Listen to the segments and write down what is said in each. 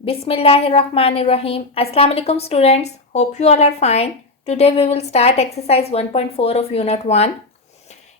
Bismillahirrahmanirrahim. Assalamu alaikum students. Hope you all are fine. Today we will start exercise 1.4 of unit 1.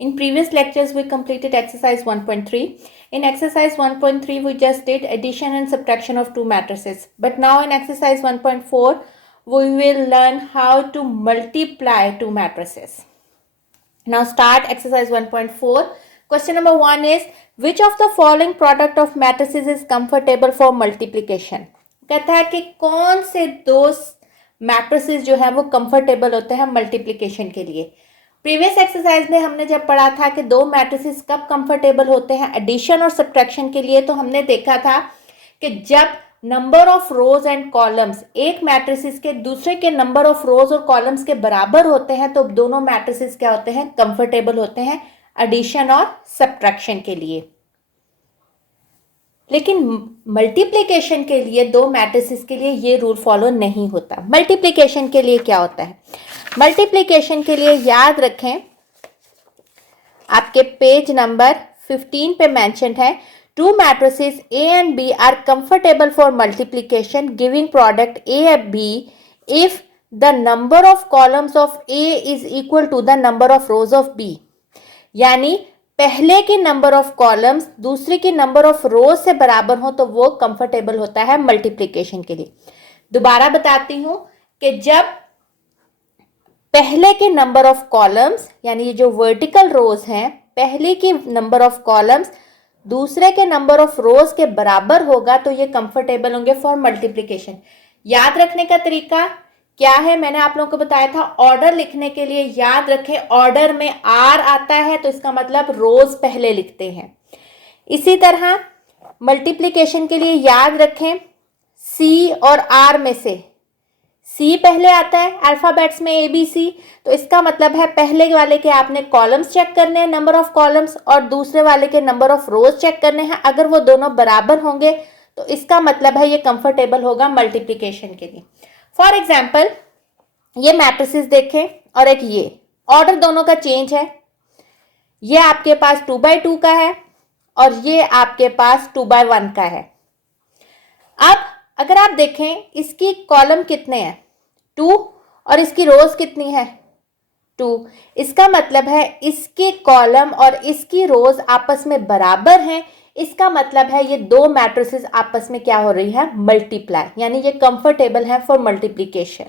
In previous lectures we completed exercise 1.3. In exercise 1.3 we just did addition and subtraction of two matrices. But now in exercise 1.4 we will learn how to multiply two matrices. Now start exercise 1.4. Question number 1 is which of the following product of matrices is comfortable for multiplication? कहता है कि कौन से दो matrices जो है वो comfortable होते हैं मल्टीप्लिकेशन के लिए। प्रीवियस एक्सरसाइज में हमने जब पढ़ा था कि दो मैट्रिसेस कब कंफर्टेबल होते हैं एडिशन और सब्ट्रैक्शन के लिए, तो हमने देखा था कि जब number of rose and columns एक मैट्रिसेस के दूसरे के नंबर ऑफ रोज और कॉलम्स के बराबर होते हैं तो दोनों मैट्रिसेस क्या होते हैं, कंफर्टेबल होते हैं एडिशन और सब्ट्रैक्शन के लिए। लेकिन मल्टीप्लिकेशन के लिए दो मैट्रिसेस के लिए ये रूल फॉलो नहीं होता। मल्टीप्लिकेशन के लिए क्या होता है, मल्टीप्लिकेशन के लिए याद रखें आपके पेज नंबर 15 पे मेंशन्ड है two matrices A and B are comfortable for multiplication giving product A and B if the number of columns of A is equal to the number of rows of B। यानी पहले के number of columns दूसरे के number of रोज से बराबर हो तो वो कंफर्टेबल होता है मल्टीप्लिकेशन के लिए। दोबारा बताती हूं कि जब पहले के नंबर ऑफ कॉलम्स यानी ये जो वर्टिकल रोज हैं, पहले के नंबर ऑफ कॉलम्स दूसरे के नंबर ऑफ रोज के बराबर होगा तो ये कंफर्टेबल होंगे फॉर मल्टीप्लिकेशन। याद रखने का तरीका क्या है, मैंने आप लोगों को बताया था ऑर्डर लिखने के लिए याद रखें ऑर्डर में आर आता है तो इसका मतलब रोज पहले लिखते हैं। इसी तरह मल्टीप्लिकेशन के लिए याद रखें सी और आर में से सी पहले आता है अल्फाबेट्स में ABC, तो इसका मतलब है पहले वाले के आपने कॉलम्स चेक करने हैं नंबर ऑफ कॉलम्स और दूसरे वाले के नंबर ऑफ रोज चेक करने हैं। अगर वो दोनों बराबर होंगे तो इसका मतलब है ये कंफर्टेबल होगा मल्टीप्लिकेशन के लिए। फॉर एग्जाम्पल ये मैट्रिसेस देखें और एक ये ऑर्डर दोनों का चेंज है, ये आपके पास 2x2 का है और ये आपके पास 2x1 का है। अब अगर आप देखें इसकी कॉलम कितने हैं 2 और इसकी रोज कितनी है 2, इसका मतलब है इसके कॉलम और इसकी रोज आपस में बराबर हैं। इसका मतलब है ये दो मैट्रिसेस आपस में क्या हो रही है, मल्टीप्लाई, यानी ये कंफर्टेबल है फॉर मल्टीप्लिकेशन।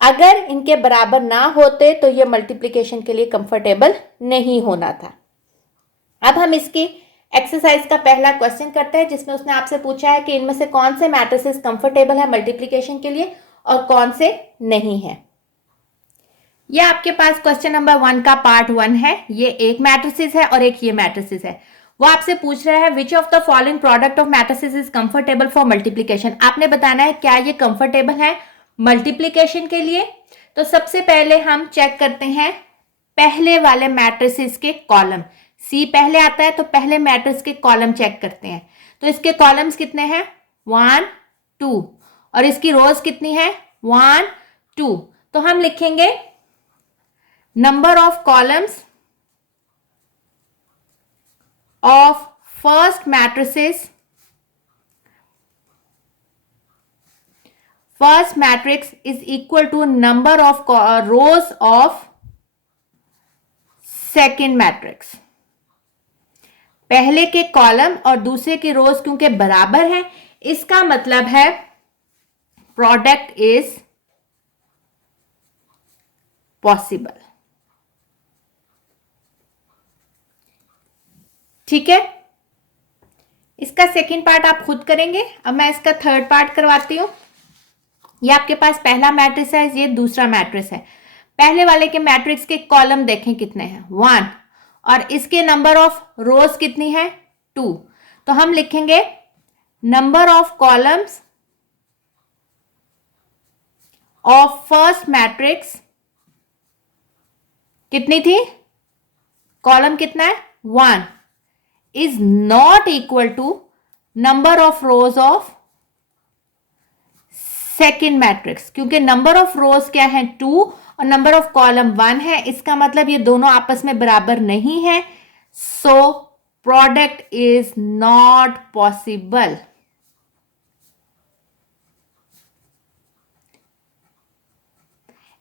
अगर इनके बराबर ना होते तो ये मल्टीप्लिकेशन के लिए कंफर्टेबल नहीं होना था। अब हम इसकी एक्सरसाइज का पहला क्वेश्चन करते हैं जिसमें उसने आपसे पूछा है कि इनमें से कौन से मैट्रिसेस कंफर्टेबल है मल्टीप्लिकेशन के लिए और कौन से नहीं है। ये आपके पास क्वेश्चन नंबर 1 का पार्ट 1 है। ये एक मैट्रिसेस है और एक ये मैट्रिसेस है। वो आपसे पूछ रहा है which of the following product of matrices is comfortable for multiplication. आपने बताना है क्या ये कंफर्टेबल है मल्टीप्लिकेशन के लिए। तो सबसे पहले हम चेक करते हैं पहले वाले मैट्रिसेस के कॉलम। सी पहले आता है तो पहले मैट्रिक्स के कॉलम चेक करते हैं। तो इसके कॉलम्स कितने हैं 1 2 और इसकी रोज कितनी है 1 2। तो हम लिखेंगे number of columns of first matrix is equal to number of rows of second matrix. पहले के कॉलम और दूसरे की रोज क्योंकि बराबर है इसका मतलब है प्रोडक्ट इज पॉसिबल। ठीक है, इसका सेकंड पार्ट आप खुद करेंगे। अब मैं इसका थर्ड पार्ट करवाती हूं। ये आपके पास पहला मैट्रिक्स है, ये दूसरा मैट्रिक्स है। पहले वाले के मैट्रिक्स के कॉलम देखें कितने हैं 1 और इसके नंबर ऑफ रोज कितनी है 2। तो हम लिखेंगे number of columns of first matrix कितनी थी, कॉलम कितना है 1 is not equal to number of rows of second matrix. क्योंकि नंबर ऑफ रोज क्या है 2 और नंबर ऑफ कॉलम 1 है, इसका मतलब ये दोनों आपस में बराबर नहीं है। So product is not possible.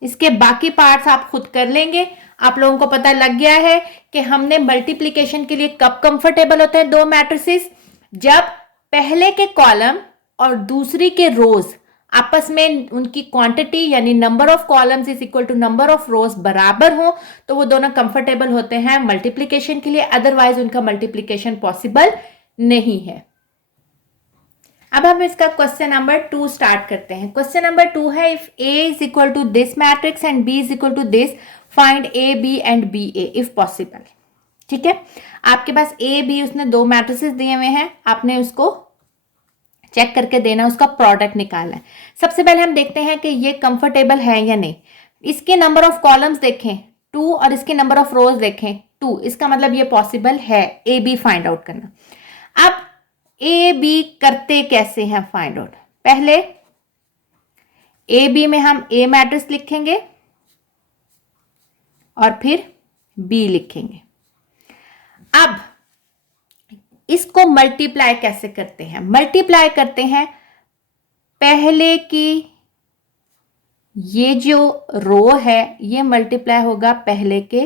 इसके बाकी पार्ट्स आप खुद कर लेंगे। आप लोगों को पता लग गया है कि हमने मल्टीप्लिकेशन के लिए कब कंफर्टेबल होते हैं दो मैट्रिसेस, जब पहले के कॉलम और दूसरी के रोज आपस में उनकी क्वांटिटी यानी number of columns is equal to number of rows बराबर हो, तो वो दोनों कंफर्टेबल होते हैं मल्टीप्लिकेशन के लिए, अदरवाइज उनका मल्टीप्लिकेशन पॉसिबल नहीं है। अब हम इसका क्वेश्चन नंबर 2 स्टार्ट करते हैं। क्वेश्चन नंबर 2 है, if A is equal to this matrix and B is equal to this, find A B and B A if possible. ठीक है, आपके पास A B उसने दो मैट्रिसेस दिए हुए हैं, आपने उसको चेक करके देना, उसका प्रोडक्ट निकालना है। सबसे पहले हम देखते हैं कि ये कंफर्टेबल है या नहीं। इसके नंबर ऑफ कॉलम्स देखें 2 और इसके नंबर ऑफ रोज देखें 2, इसका मतलब ये पॉसिबल है। A B फाइंड आउट करना। अब ए बी करते कैसे हैं फाइंड आउट, पहले ए बी में हम ए मैट्रिक्स लिखेंगे और फिर बी लिखेंगे। अब इसको मल्टीप्लाई कैसे करते हैं, मल्टीप्लाई करते हैं पहले की ये जो रो है ये मल्टीप्लाई होगा पहले के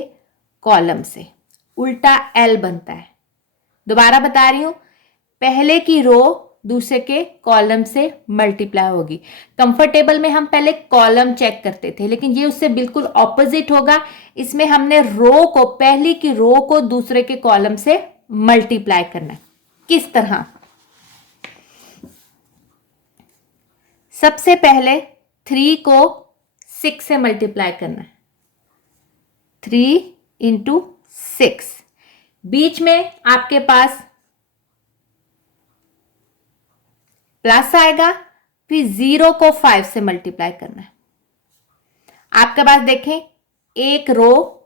कॉलम से, उल्टा एल बनता है। दोबारा बता रही हूं, पहले की रो दूसरे के कॉलम से मल्टीप्लाई होगी। कंफर्टेबल में हम पहले कॉलम चेक करते थे, लेकिन ये उससे बिल्कुल ऑपोजिट होगा। इसमें हमने रो को, पहली की रो को दूसरे के कॉलम से मल्टीप्लाई करना है। किस तरह, सबसे पहले 3 को 6 से मल्टीप्लाई करना है, 3 इंटू 6। बीच में आपके पास प्लस आएगा, फिर 0 को 5 से मल्टीप्लाई करना है। आपके पास देखें एक रो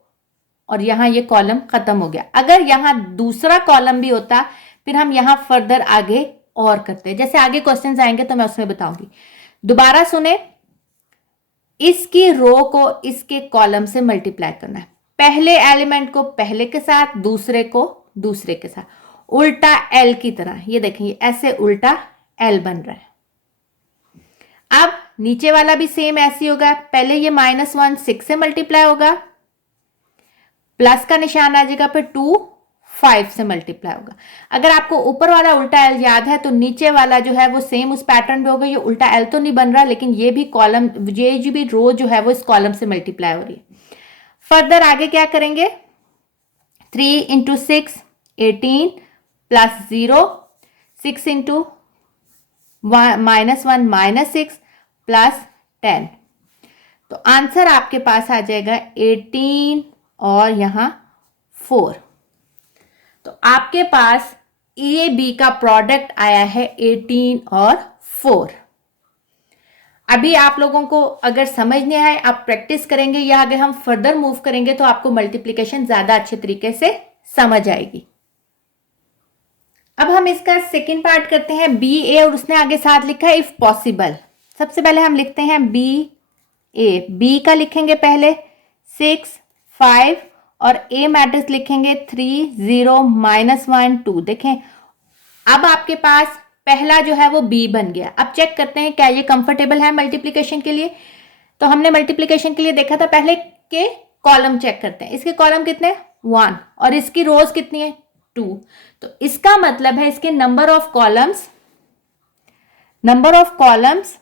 और यहां ये कॉलम खत्म हो गया। अगर यहां दूसरा कॉलम भी होता फिर हम यहां फर्दर आगे और करते, जैसे आगे क्वेश्चंस आएंगे तो मैं उसमें बताऊंगी। दोबारा सुने, इसकी रो को इसके कॉलम से मल्टीप्लाई करना है, पहले एलिमेंट को पहले के साथ, दूसरे को दूसरे के साथ, उल्टा एल की तरह। ये देखेंगे ऐसे उल्टा एल बन रहा है। अब नीचे वाला भी सेम ऐसे ही होगा, पहले ये -1 6 से मल्टीप्लाई होगा, प्लस का निशान आ जाएगा, फिर 2 5 से मल्टीप्लाई होगा। अगर आपको ऊपर वाला उल्टा एल याद है तो नीचे वाला जो है वो सेम उस पैटर्न पे होगा। ये उल्टा एल तो नहीं बन रहा, लेकिन ये भी कॉलम, ये जो भी रो जो है वो इस कॉलम से मल्टीप्लाई हो रही है। फर्दर आगे क्या करेंगे, 3 इंटू 6 18 प्लस 0, 6 इंटू -1 -6 प्लस 10, तो आंसर आपके पास आ जाएगा 18 और यहां 4। तो आपके पास ए बी का प्रोडक्ट आया है 18 और 4। अभी आप लोगों को अगर समझ नहीं आए, आप प्रैक्टिस करेंगे या अगर हम फर्दर मूव करेंगे तो आपको मल्टीप्लिकेशन ज्यादा अच्छे तरीके से समझ आएगी। अब हम इसका सेकंड पार्ट करते हैं, बी ए, और उसने आगे साथ लिखा है इफ पॉसिबल। सबसे पहले हम लिखते हैं बी ए, बी का लिखेंगे पहले 6 5 और ए मैट्रिक्स लिखेंगे 3 0 -1 2। देखें अब आपके पास पहला जो है वो बी बन गया। अब चेक करते हैं क्या ये कंफर्टेबल है मल्टीप्लिकेशन के लिए। तो हमने मल्टीप्लिकेशन के लिए देखा था, पहले के कॉलम चेक करते हैं। इसके कॉलम कितने 1 और इसकी रोज कितनी है 2, तो इसका मतलब है इसके number of columns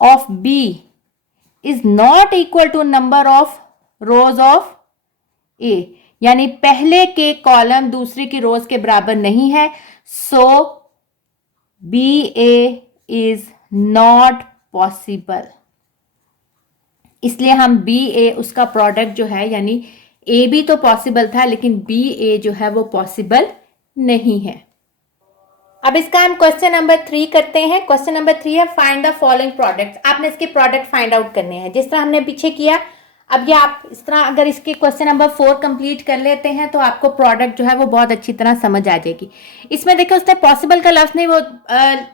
of B is not equal to number of rows of A, यानी पहले के कॉलम दूसरे की रोज के बराबर नहीं है। So B A is not possible, इसलिए हम बी ए उसका प्रोडक्ट जो है, यानी ए बी तो पॉसिबल था लेकिन बी ए जो है वो पॉसिबल नहीं है। अब इसका हम क्वेश्चन नंबर 3 करते हैं। क्वेश्चन नंबर 3 है फाइंड द फॉलोइंग प्रोडक्ट्स। आपने इसके प्रोडक्ट फाइंड आउट करने हैं जिस तरह हमने पीछे किया। अब ये आप इस तरह अगर इसके क्वेश्चन नंबर 4 कंप्लीट कर लेते हैं तो आपको प्रोडक्ट जो है वो बहुत अच्छी तरह समझ आ जाएगी। इसमें देखिए उसने पॉसिबल का लफ्ज नहीं वो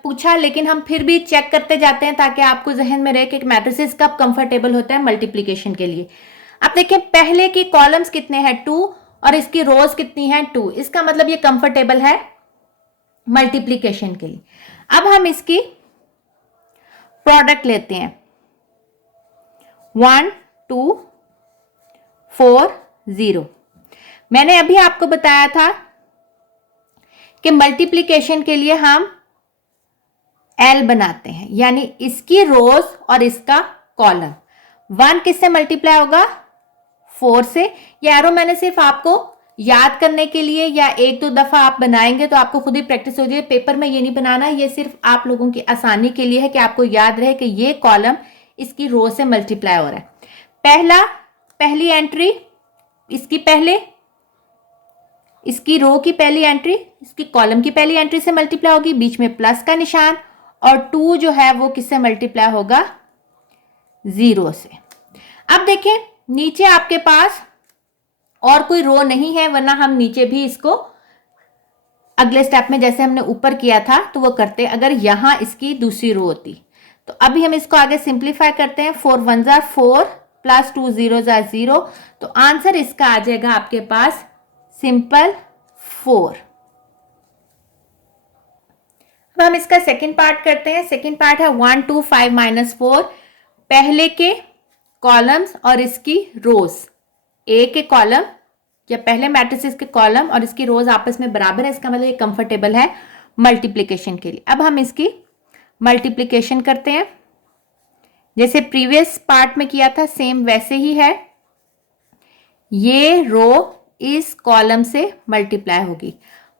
पूछा, लेकिन हम फिर भी चेक करते जाते हैं ताकि आपको जहन में रहे कि मैट्रिसेस कब कंफर्टेबल होता है मल्टीप्लीकेशन के लिए। अब देखिए पहले की कॉलम्स कितने हैं 2 और इसकी रोज कितनी है 2, इसका मतलब ये कंफर्टेबल है मल्टीप्लीकेशन के लिए। अब हम इसकी प्रोडक्ट लेते हैं, 1 2 4 0। मैंने अभी आपको बताया था कि मल्टीप्लिकेशन के लिए हम एल बनाते हैं, यानी इसकी रोज और इसका कॉलम। 1 किससे मल्टीप्लाई होगा? 4 से। ये एरो मैंने सिर्फ आपको याद करने के लिए, या एक दो दफा आप बनाएंगे तो आपको खुद ही प्रैक्टिस हो जाए। पेपर में ये नहीं बनाना, ये सिर्फ आप लोगों की आसानी के लिए है कि आपको याद रहे कि ये कॉलम इसकी रो से मल्टीप्लाई हो रहा है। पहली एंट्री इसकी पहले, इसकी रो की पहली एंट्री इसकी कॉलम की पहली एंट्री से मल्टीप्लाई होगी, बीच में प्लस का निशान, और 2 जो है वो किससे मल्टीप्लाई होगा? 0 से। अब देखें नीचे आपके पास और कोई रो नहीं है, वरना हम नीचे भी इसको अगले स्टेप में जैसे हमने ऊपर किया था तो वो करते, अगर यहां इसकी दूसरी रो होती। तो अभी हम इसको आगे सिंप्लीफाई करते हैं। 4 1 जार 4 प्लस 2 0 जार 0, तो आंसर इसका आ जाएगा आपके पास सिंपल 4। अब हम इसका सेकंड पार्ट करते हैं। सेकंड पार्ट है 1 2 5 माइनस 4। पहले के कॉलम्स और इसकी रोज, ए के कॉलम या पहले मैट्रिसेस के कॉलम और इसकी रोज आपस में बराबर है, इसका मतलब ये कंफर्टेबल है मल्टीप्लिकेशन के लिए। अब हम इसकी मल्टीप्लिकेशन करते हैं, जैसे प्रीवियस पार्ट में किया था सेम वैसे ही है। ये रो इस कॉलम से मल्टीप्लाई होगी।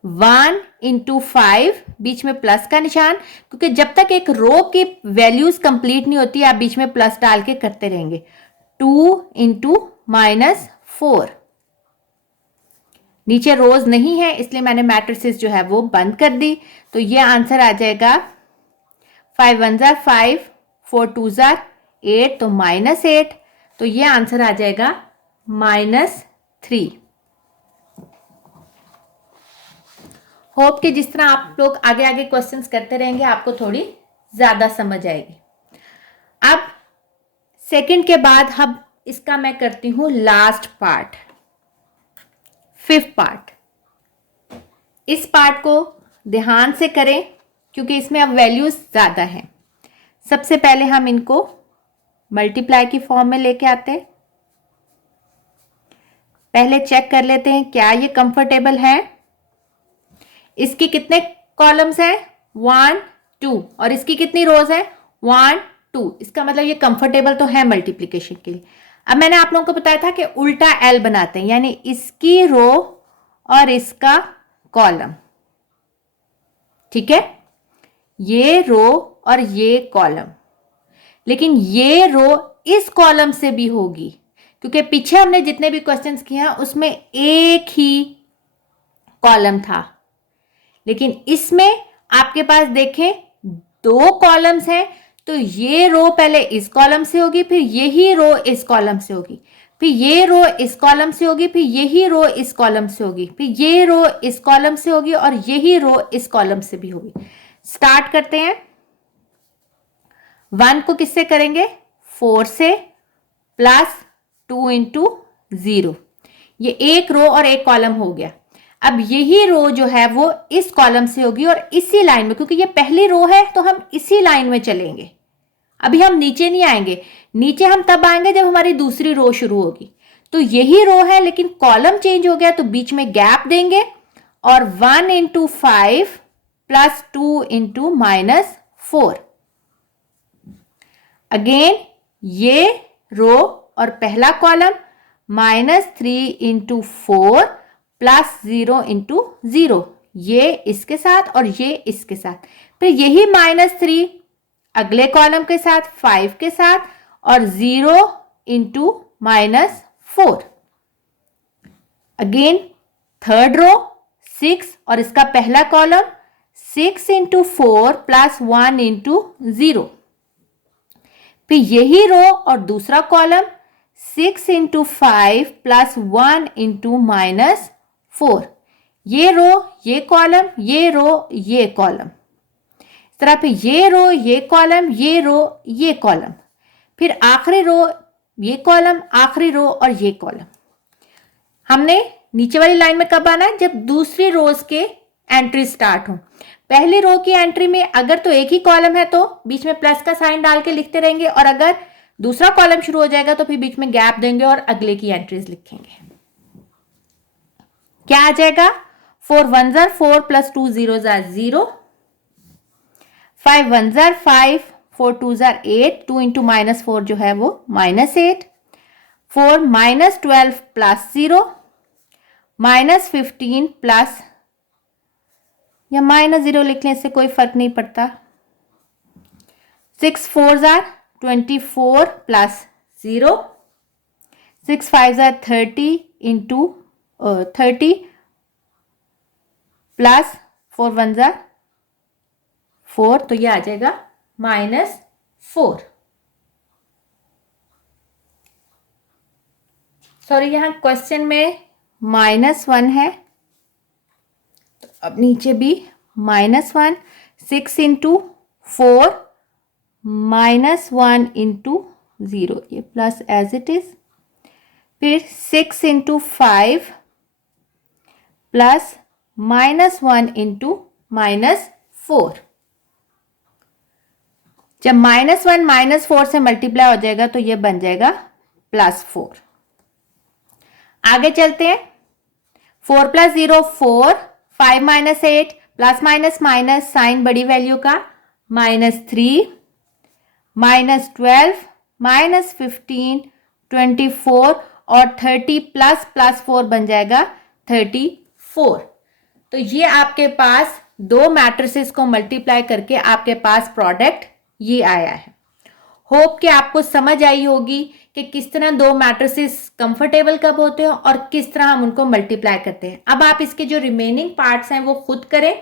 1 इंटू 5, बीच में प्लस का निशान, क्योंकि जब तक एक रो की वैल्यूज कंप्लीट नहीं होती आप बीच में प्लस डाल के करते रहेंगे। 2 इंटू माइनस 4, नीचे रोज नहीं है इसलिए मैंने मैट्रिसेस जो है वो बंद कर दी। तो ये आंसर आ जाएगा 5 1 जार 5, 4 2 जार 8, तो -8। तो ये आंसर आ जाएगा -3। होप कि जिस तरह आप लोग आगे आगे क्वेश्चंस करते रहेंगे आपको थोड़ी ज्यादा समझ आएगी। अब सेकंड के बाद अब इसका मैं करती हूं लास्ट पार्ट, 5th पार्ट। इस पार्ट को ध्यान से करें क्योंकि इसमें अब वैल्यूज ज्यादा हैं। सबसे पहले हम इनको मल्टीप्लाई की फॉर्म में लेके आते हैं। पहले चेक कर लेते हैं क्या ये कंफर्टेबल है। इसकी कितने कॉलम्स हैं? 1 2, और इसकी कितनी रोज है? 1 2। इसका मतलब ये कंफर्टेबल तो है मल्टीप्लिकेशन के लिए। अब मैंने आप लोगों को बताया था कि उल्टा एल बनाते हैं, यानी इसकी रो और इसका कॉलम। ठीक है, ये रो और ये कॉलम, लेकिन ये रो इस कॉलम से भी होगी क्योंकि पीछे हमने जितने भी क्वेश्चंस किए हैं उसमें एक ही कॉलम था, लेकिन इसमें आपके पास देखें 2 कॉलम्स हैं। तो ये रो पहले इस कॉलम से होगी, फिर यही रो इस कॉलम से होगी, फिर ये रो इस कॉलम से होगी, फिर यही रो इस कॉलम से होगी, फिर ये रो इस कॉलम से होगी और यही रो इस कॉलम से भी होगी। स्टार्ट करते हैं। 1 को किससे करेंगे? 4 से, प्लस 2 इंटू 0। ये एक रो और एक कॉलम हो गया। अब यही रो जो है वो इस कॉलम से होगी और इसी लाइन में, क्योंकि ये पहली रो है तो हम इसी लाइन में चलेंगे। अभी हम नीचे नहीं आएंगे, नीचे हम तब आएंगे जब हमारी दूसरी रो शुरू होगी। तो यही रो है लेकिन कॉलम चेंज हो गया तो बीच में गैप देंगे और 1 इंटू 5 प्लस 2 इंटू -4। अगेन ये रो और पहला कॉलम -3 इंटू 4 प्लस 0 इंटू 0, ये इसके साथ और ये इसके साथ। फिर यही -3 अगले कॉलम के साथ, 5 के साथ, और 0 इंटू -4। अगेन थर्ड रो 6 और इसका पहला कॉलम 6 इंटू 4 प्लस 1 इंटू 0। फिर यही रो और दूसरा कॉलम 6 इंटू 5 प्लस 1 इंटू -4। ये रो, ये कॉलम, ये रो, ये कॉलम। इस तरह पे ये रो, ये कॉलम, ये रो, ये कॉलम, फिर आखिरी रो, ये कॉलम, आखिरी रो और ये कॉलम। हमने नीचे वाली लाइन में कब आना है? जब दूसरी रोज के एंट्री स्टार्ट हो। पहली रो की एंट्री में अगर तो एक ही कॉलम है तो बीच में प्लस का साइन डाल के लिखते रहेंगे, और अगर दूसरा कॉलम शुरू हो जाएगा तो फिर बीच में गैप देंगे और अगले की एंट्रीज लिखेंगे। क्या आ जाएगा? 4 1s are 4 plus 2 zeros are 0, 5 1s are 5, 4 2s are 8, 2 into -4 जो है वो -8, 4 -12 plus 0, -15 plus, या -0 लिख लें, इससे कोई फर्क नहीं पड़ता, 6 4s are 24 plus 0, 6 5s are 30 into 30 plus 4 1s are 4, तो ये आ जाएगा -4। सॉरी, यहां क्वेश्चन में -1 है, तो अब नीचे भी -1, 6 इंटू 4 -1 इंटू 0, ये प्लस एज इट इज, फिर 6 इंटू 5 प्लस -1 इंटू -4। जब -1 -4 से मल्टीप्लाई हो जाएगा तो ये बन जाएगा +4। आगे चलते हैं, 4 + 0 4, 5 - 8 प्लस माइनस माइनस साइन बड़ी वैल्यू का -3, -12, -15, 24 और 30 प्लस 4 बन जाएगा 34। तो ये आपके पास दो मैट्रिसेस को मल्टीप्लाई करके आपके पास प्रोडक्ट ये आया है। होप कि आपको समझ आई होगी कि किस तरह दो मैट्रिसेस कंफर्टेबल कब होते हैं और किस तरह हम उनको मल्टीप्लाई करते हैं। अब आप इसके जो रिमेनिंग पार्ट्स हैं वो खुद करें,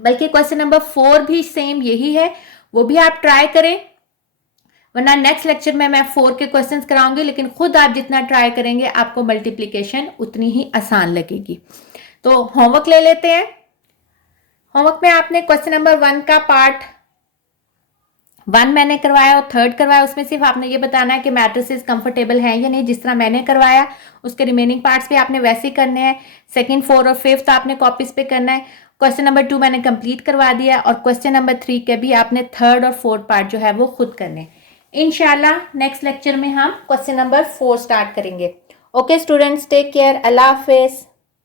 बल्कि क्वेश्चन नंबर 4 भी सेम यही है, वो भी आप ट्राई करें, वरना नेक्स्ट लेक्चर में मैं 4 के क्वेश्चंस कराऊंगी, लेकिन खुद आप जितना ट्राई करेंगे आपको मल्टीप्लिकेशन उतनी ही आसान लगेगी। तो होमवर्क ले लेते हैं। होमवर्क में आपने क्वेश्चन नंबर 1 का पार्ट 1 मैंने करवाया और 3rd करवाया, उसमें सिर्फ आपने ये बताना है कि मैट्रिसेस कंफर्टेबल हैं या नहीं, जिस तरह मैंने करवाया। उसके रिमेनिंग पार्ट्स भी आपने वैसे ही करने हैं। 2nd, 4 और 5th आपने कॉपीज पे करना है। क्वेश्चन नंबर 2 मैंने कंप्लीट करवा दिया और क्वेश्चन नंबर 3 के भी आपने 3rd और 4th पार्ट जो है वो खुद करने हैं। इंशाल्लाह नेक्स्ट लेक्चर में हम क्वेश्चन नंबर 4 स्टार्ट करेंगे। ओके स्टूडेंट्स, टेक केयर, अल्लाह हाफिज।